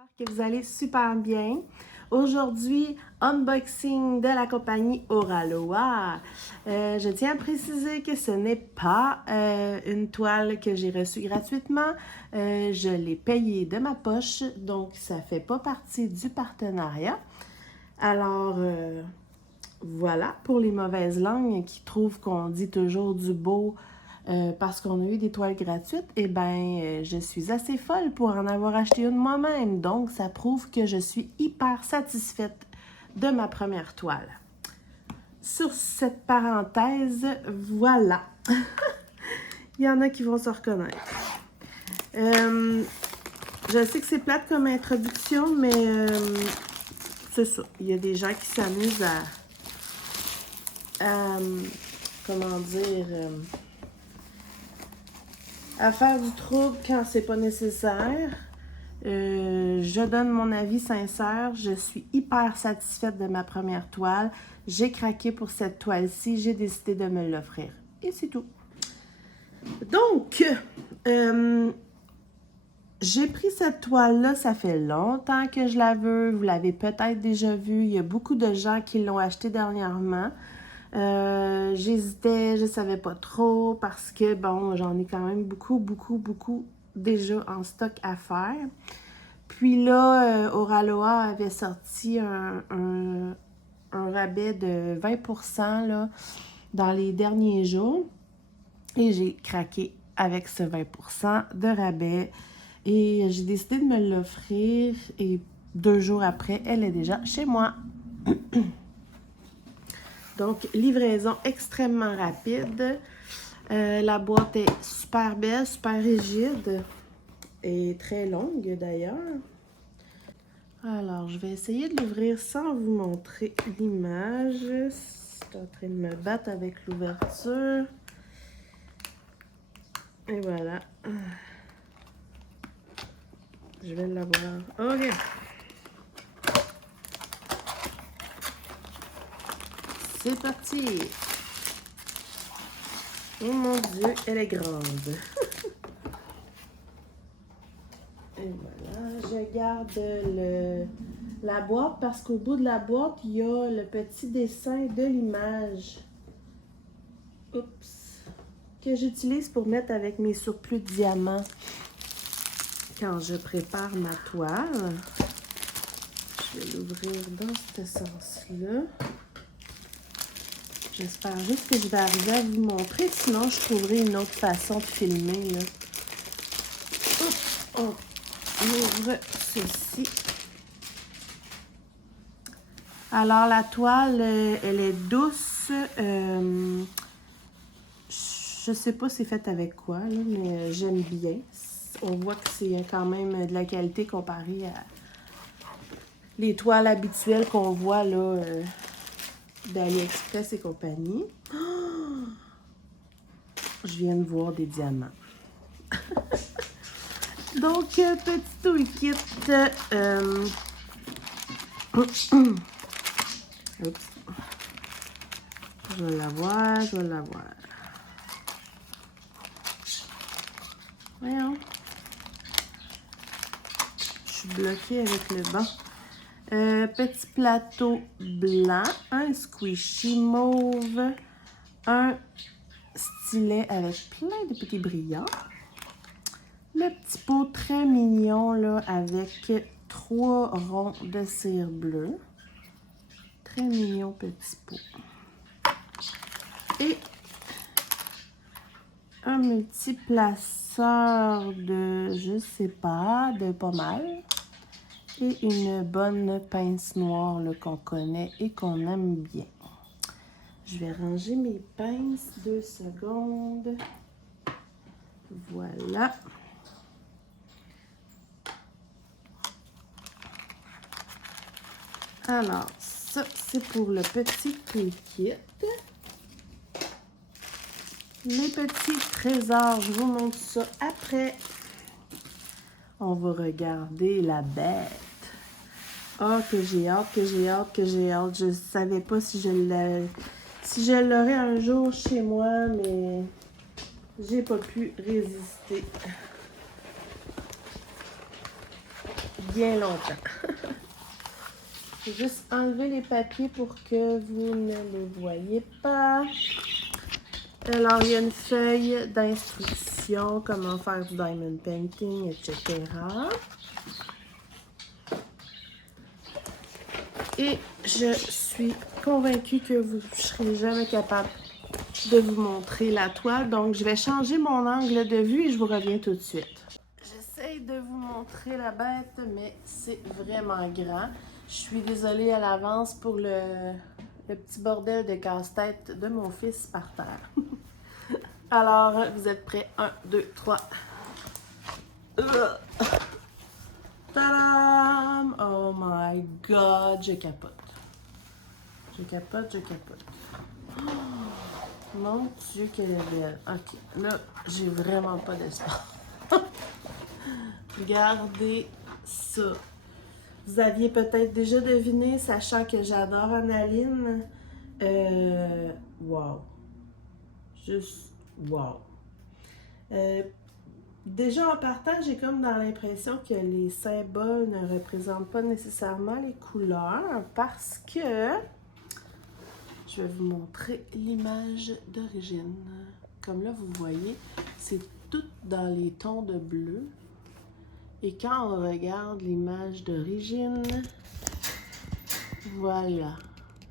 J'espère que vous allez super bien. Aujourd'hui, unboxing de la compagnie Oraloa. Je tiens à préciser que ce n'est pas une toile que j'ai reçue gratuitement. Je l'ai payée de ma poche, donc ça ne fait pas partie du partenariat. Alors, voilà, pour les mauvaises langues qui trouvent qu'on dit toujours du beau parce qu'on a eu des toiles gratuites, eh bien, je suis assez folle pour en avoir acheté une moi-même. Donc, ça prouve que je suis hyper satisfaite de ma première toile. Sur cette parenthèse, voilà. Il y en a qui vont se reconnaître. Je sais que c'est plate comme introduction, mais c'est ça. Il y a des gens qui s'amusent comment dire... à faire du trouble quand c'est pas nécessaire. Je donne mon avis sincère. Je suis hyper satisfaite de ma première toile. J'ai craqué pour cette toile-ci. J'ai décidé de me l'offrir. Et c'est tout. Donc, j'ai pris cette toile-là. Ça fait longtemps que je la veux. Vous l'avez peut-être déjà vue. Il y a beaucoup de gens qui l'ont achetée dernièrement. J'hésitais, je savais pas trop parce que, bon, j'en ai quand même beaucoup déjà en stock à faire. Puis là, Oraloa avait sorti un rabais de 20% là, dans les derniers jours. Et j'ai craqué avec ce 20% de rabais. Et j'ai décidé de me l'offrir. Et 2 jours après, elle est déjà chez moi. Donc, livraison extrêmement rapide. La boîte est super belle, super rigide et très longue d'ailleurs. Alors, je vais essayer de l'ouvrir sans vous montrer l'image. C'est en train de me battre avec l'ouverture. Et voilà. Je vais l'avoir. OK. C'est parti. Oh mon Dieu, elle est grande. Et voilà, je garde la boîte parce qu'au bout de la boîte, il y a le petit dessin de l'image. Oups. Que j'utilise pour mettre avec mes surplus de diamants quand je prépare ma toile. Je vais l'ouvrir dans ce sens-là. J'espère juste que je vais arriver à vous montrer, sinon je trouverai une autre façon de filmer, là. On ouvre ceci. Alors, la toile, elle est douce. Je sais pas c'est fait avec quoi, là, mais j'aime bien. On voit que c'est quand même de la qualité comparée à les toiles habituelles qu'on voit là d'AliExpress et compagnie. Oh! Je viens de voir des diamants. Donc, petit toolkit. Oups. Je vais l'avoir, je vais l'avoir. Voyons. Je suis bloquée avec le banc. Petit plateau blanc, un squishy mauve, un stylet avec plein de petits brillants. Le petit pot très mignon là, avec 3 ronds de cire bleue. Très mignon petit pot. Et un multiplaceur de, je sais pas, de pas mal. Et une bonne pince noire qu'on connaît et qu'on aime bien. Je vais ranger mes pinces 2 secondes. Voilà. Alors, ça, c'est pour le petit toolkit. Mes petits trésors, je vous montre ça après. On va regarder la bête. Oh, que j'ai hâte, que j'ai hâte, que j'ai hâte. Je ne savais pas si je l'aurais un jour chez moi, mais j'ai pas pu résister. bien longtemps. Je vais juste enlever les papiers pour que vous ne les voyez pas. Alors, il y a une feuille d'instruction, comment faire du diamond painting, etc. Et je suis convaincue que vous ne serez jamais capable de vous montrer la toile. Donc, je vais changer mon angle de vue et je vous reviens tout de suite. J'essaie de vous montrer la bête, mais c'est vraiment grand. Je suis désolée à l'avance pour le petit bordel de casse-tête de mon fils par terre. Alors, vous êtes prêts? 1, 2, 3. Tadam! Oh my God, je capote. Je capote, je capote. Oh, mon Dieu, qu'elle est belle. Ok, là, j'ai vraiment pas d'espoir. Regardez ça. Vous aviez peut-être déjà deviné, sachant que j'adore Annaline. Wow. Juste wow. Déjà en partant, j'ai comme dans l'impression que les symboles ne représentent pas nécessairement les couleurs parce que je vais vous montrer l'image d'origine. Comme là, vous voyez, c'est tout dans les tons de bleu. Et quand on regarde l'image d'origine, voilà.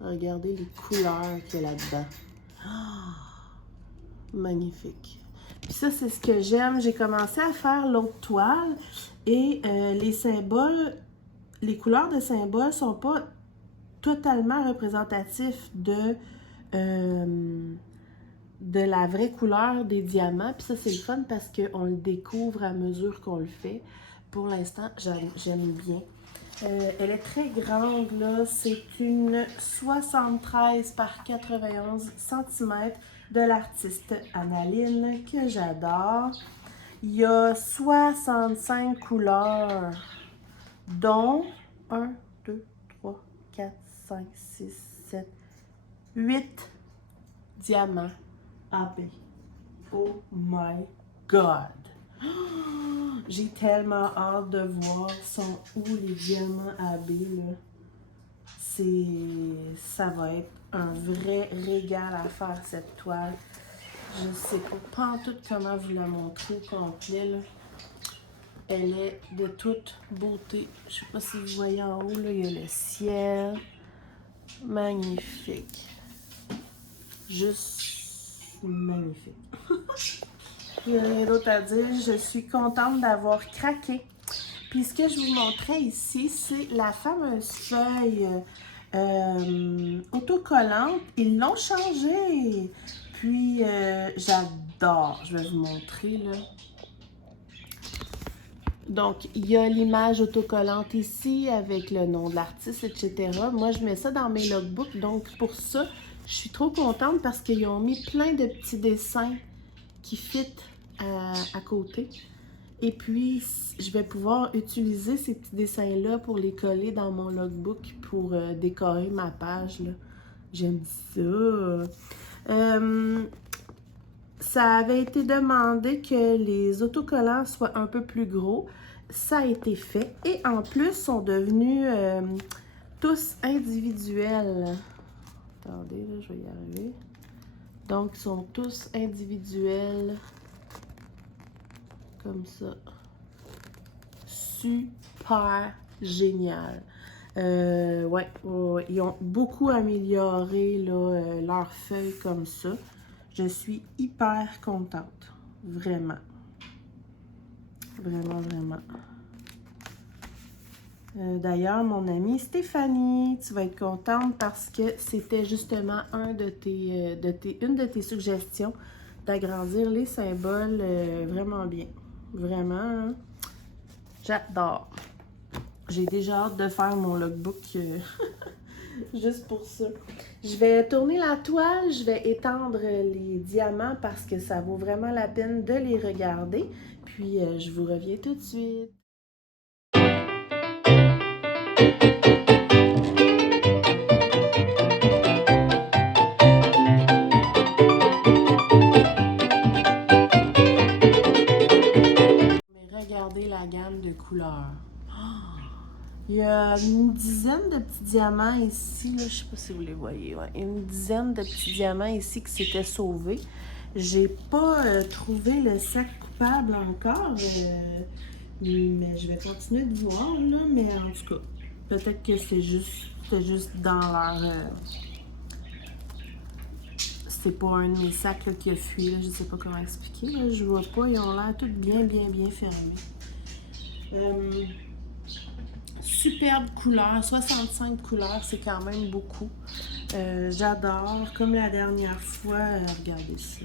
Regardez les couleurs qu'il y a là-dedans. Oh, magnifique. Puis ça, c'est ce que j'aime. J'ai commencé à faire l'autre toile et les symboles, les couleurs de symboles sont pas totalement représentatifs de la vraie couleur des diamants. Puis ça, c'est le fun parce qu'on le découvre à mesure qu'on le fait. Pour l'instant, j'aime bien. Elle est très grande, là. C'est une 73 par 91 cm de l'artiste Annaline, que j'adore. Il y a 65 couleurs, dont 1, 2, 3, 4, 5, 6, 7, 8 diamants AB. Oh my God! J'ai tellement hâte de voir sont où les diamants AB, là. Ça va être un vrai régal à faire cette toile. Je sais pas en tout comment vous la montrer au complet, là. Elle est de toute beauté. Je sais pas si vous voyez en haut, là, il y a le ciel. Magnifique. Juste magnifique. Il n'y a rien d'autre à dire. Je suis contente d'avoir craqué. Puis ce que je vous montrais ici, c'est la fameuse feuille autocollante. Ils l'ont changée. Puis j'adore. Je vais vous montrer là. Donc, il y a l'image autocollante ici avec le nom de l'artiste, etc. Moi, je mets ça dans mes logbooks. Donc, pour ça, je suis trop contente parce qu'ils ont mis plein de petits dessins qui fit à côté. Et puis, je vais pouvoir utiliser ces petits dessins-là pour les coller dans mon logbook pour décorer ma page. J'aime ça. Ça avait été demandé que les autocollants soient un peu plus gros. Ça a été fait. Et en plus, sont devenus tous individuels. Attendez, là, je vais y arriver. Donc, ils sont tous individuels. Comme ça. Super génial. Ouais, ils ont beaucoup amélioré là, leurs feuilles comme ça. Je suis hyper contente. Vraiment. Vraiment, vraiment. D'ailleurs, mon amie Stéphanie, tu vas être contente parce que c'était justement une de tes suggestions d'agrandir les symboles vraiment bien. Vraiment, hein? J'adore. J'ai déjà hâte de faire mon logbook juste pour ça. Je vais tourner la toile, je vais étendre les diamants parce que ça vaut vraiment la peine de les regarder. Puis, je vous reviens tout de suite. Regardez la gamme de couleurs. Oh, a une dizaine de petits diamants ici, là, je sais pas si vous les voyez, ouais. Une dizaine de petits diamants ici qui s'étaient sauvés. J'ai pas trouvé le sac coupable encore, mais je vais continuer de voir, là, mais en tout cas, peut-être que c'était juste dans leur... c'est pas un de mes sacs là, qui a fui, là, je sais pas comment expliquer, là, je vois pas, ils ont l'air tous bien fermés. Superbe couleur, 65 couleurs, c'est quand même beaucoup. J'adore, comme la dernière fois, regardez ça.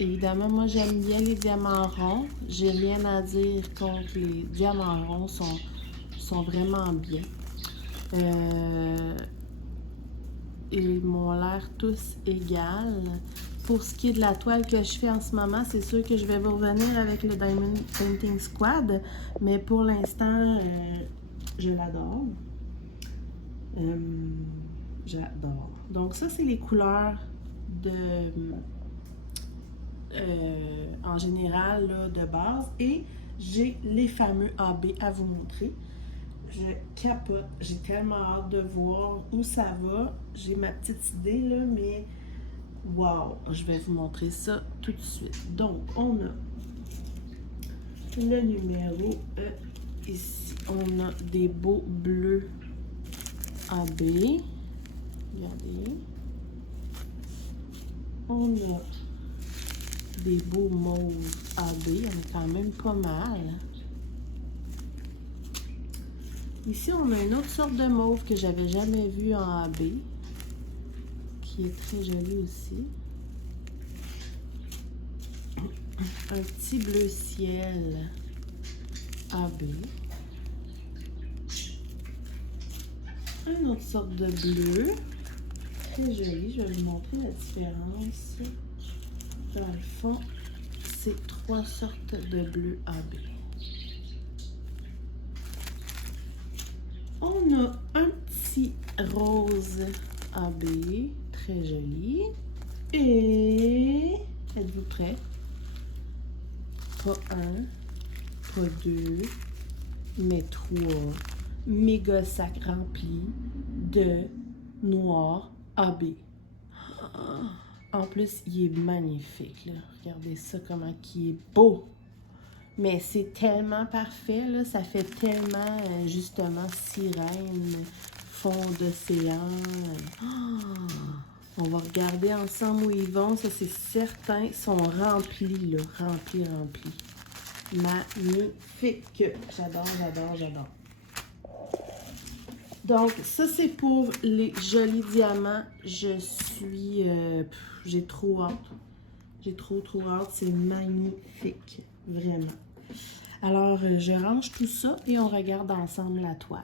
Évidemment, moi j'aime bien les diamants ronds. J'ai rien à dire contre les diamants ronds, sont vraiment bien. Ils m'ont l'air tous égales. Pour ce qui est de la toile que je fais en ce moment, c'est sûr que je vais vous revenir avec le Diamond Painting Squad, mais pour l'instant, je l'adore. J'adore. Donc ça, c'est les couleurs en général là, de base, et j'ai les fameux AB à vous montrer. Je capote, j'ai tellement hâte de voir où ça va. J'ai ma petite idée là, mais wow, je vais vous montrer ça tout de suite. Donc, on a le numéro ici. On a des beaux bleus AB. Regardez. On a des beaux mauves AB. Il y en a quand même pas mal. Ici, on a une autre sorte de mauve que j'avais jamais vue en AB, qui est très jolie aussi. Un petit bleu ciel AB. Une autre sorte de bleu, très joli. Je vais vous montrer la différence. Dans le fond, c'est trois sortes de bleu AB. On a un petit rose AB, très joli. Et êtes-vous prêts? Pas un, pas deux, mais trois méga sacs remplis de noir AB. En plus, il est magnifique, là. Regardez ça, comment il est beau. Mais c'est tellement parfait, là. Ça fait tellement, justement, sirène, fond d'océan. On va regarder ensemble où ils vont. Ça, c'est certain. Ils sont remplis, là. Remplis. Magnifique. J'adore. Donc, ça, c'est pour les jolis diamants. J'ai trop hâte. J'ai trop hâte. C'est magnifique. Vraiment. Alors, je range tout ça et on regarde ensemble la toile.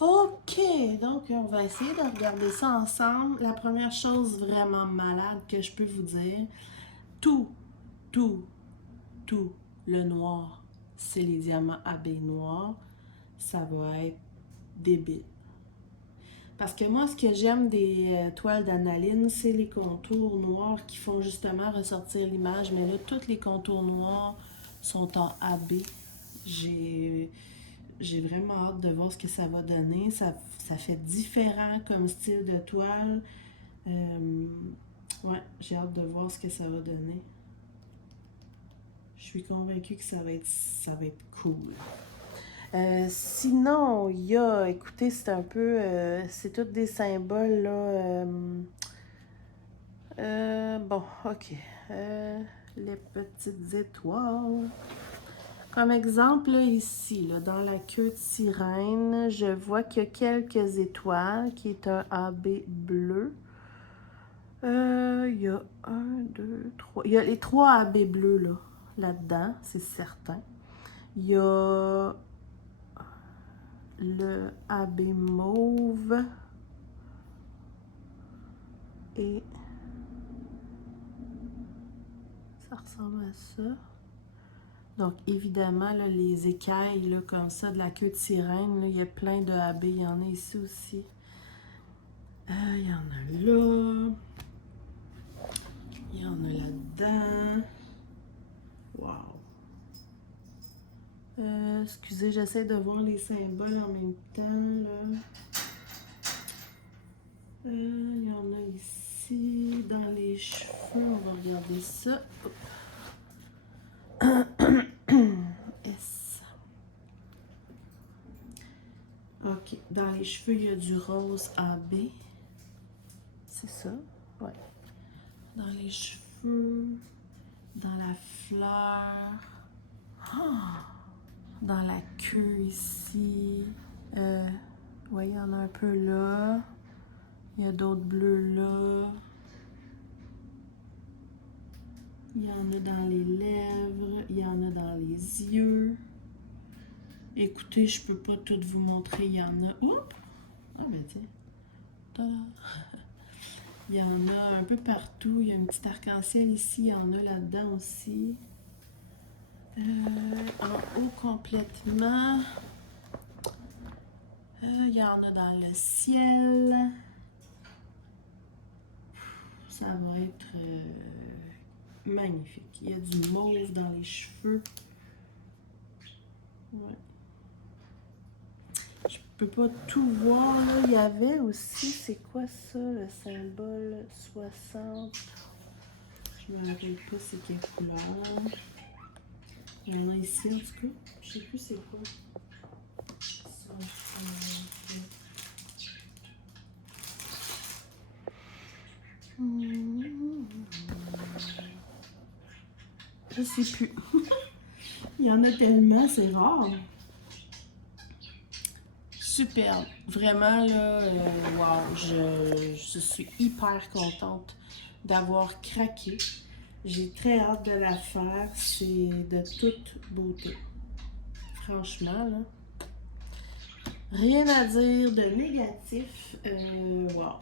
OK, donc on va essayer de regarder ça ensemble. La première chose vraiment malade que je peux vous dire, tout le noir, c'est les diamants AB noirs. Ça va être débile. Parce que moi, ce que j'aime des toiles d'analine, c'est les contours noirs qui font justement ressortir l'image. Mais là, tous les contours noirs sont en AB. J'ai vraiment hâte de voir ce que ça va donner. Ça fait différent comme style de toile. Ouais, j'ai hâte de voir ce que ça va donner. Je suis convaincue que ça va être cool. Sinon, il y a, écoutez, c'est un peu, c'est tous des symboles, là. Bon, OK. Les petites étoiles. Comme exemple, là, ici, là, dans la queue de sirène, je vois qu'il y a quelques étoiles, qui est un AB bleu. Il y a 1, 2, 3. Il y a les 3 AB bleus, là-dedans, c'est certain. Il y a le AB mauve. Et ça ressemble à ça. Donc, évidemment, là, les écailles, là, comme ça, de la queue de sirène, là, il y a plein de AB. Il y en a ici aussi. Il y en a là. Il y en a là-dedans. Wow! Excusez, j'essaie de voir les symboles en même temps, là. Il y en a ici, dans les cheveux. On va regarder ça. S. OK. Dans les cheveux, il y a du rose AB. C'est ça? Ouais. Dans les cheveux, dans la fleur, dans la queue ici. Ouais, il y en a un peu là. Il y a d'autres bleus là. Il y en a dans les lèvres. Il y en a dans les yeux. Écoutez, je peux pas tout vous montrer. Il y en a... Oups! Ah ben tiens. Tada! Il y en a un peu partout. Il y a une petite arc-en-ciel ici. Il y en a là-dedans aussi. En haut complètement. Il y en a dans le ciel. Ça va être magnifique. Il y a du mauve dans les cheveux. Ouais. Je peux pas tout voir, là. Il y avait aussi, c'est quoi ça, le symbole 60? Je me rappelle pas c'est quelle couleur. Il y en a ici en tout cas. Je sais plus c'est quoi. Je sais plus. Il y en a tellement, c'est rare. Superbe. Vraiment, là, wow, je suis hyper contente d'avoir craqué. J'ai très hâte de la faire. C'est de toute beauté. Franchement, là. Rien à dire de négatif. Wow.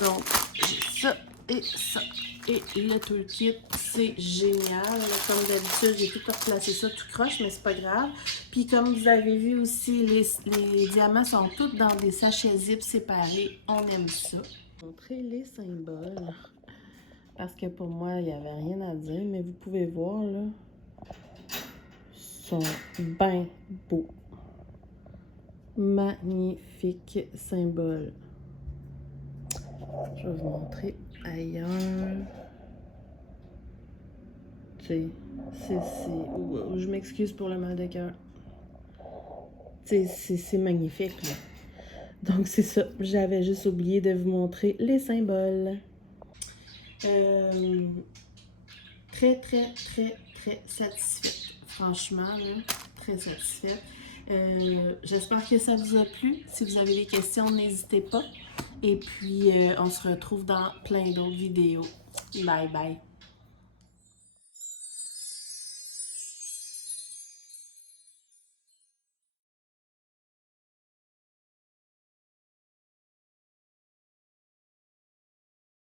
Donc, j'ai ça et ça. Et le toolkit, c'est génial. Comme d'habitude, j'ai tout replacé ça tout croche, mais c'est pas grave. Puis comme vous avez vu aussi, les diamants sont tous dans des sachets zip séparés. On aime ça. Je vais montrer les symboles. Parce que pour moi, il n'y avait rien à dire. Mais vous pouvez voir, là, ils sont bien beaux. Magnifique symbole. Je vais vous montrer ailleurs. Tu sais, je m'excuse pour le mal de cœur. Tu sais, c'est magnifique, là. Donc, c'est ça. J'avais juste oublié de vous montrer les symboles. Très, très, très, très satisfaite. Franchement, là, très satisfaite. J'espère que ça vous a plu. Si vous avez des questions, n'hésitez pas. Et puis, on se retrouve dans plein d'autres vidéos. Bye bye!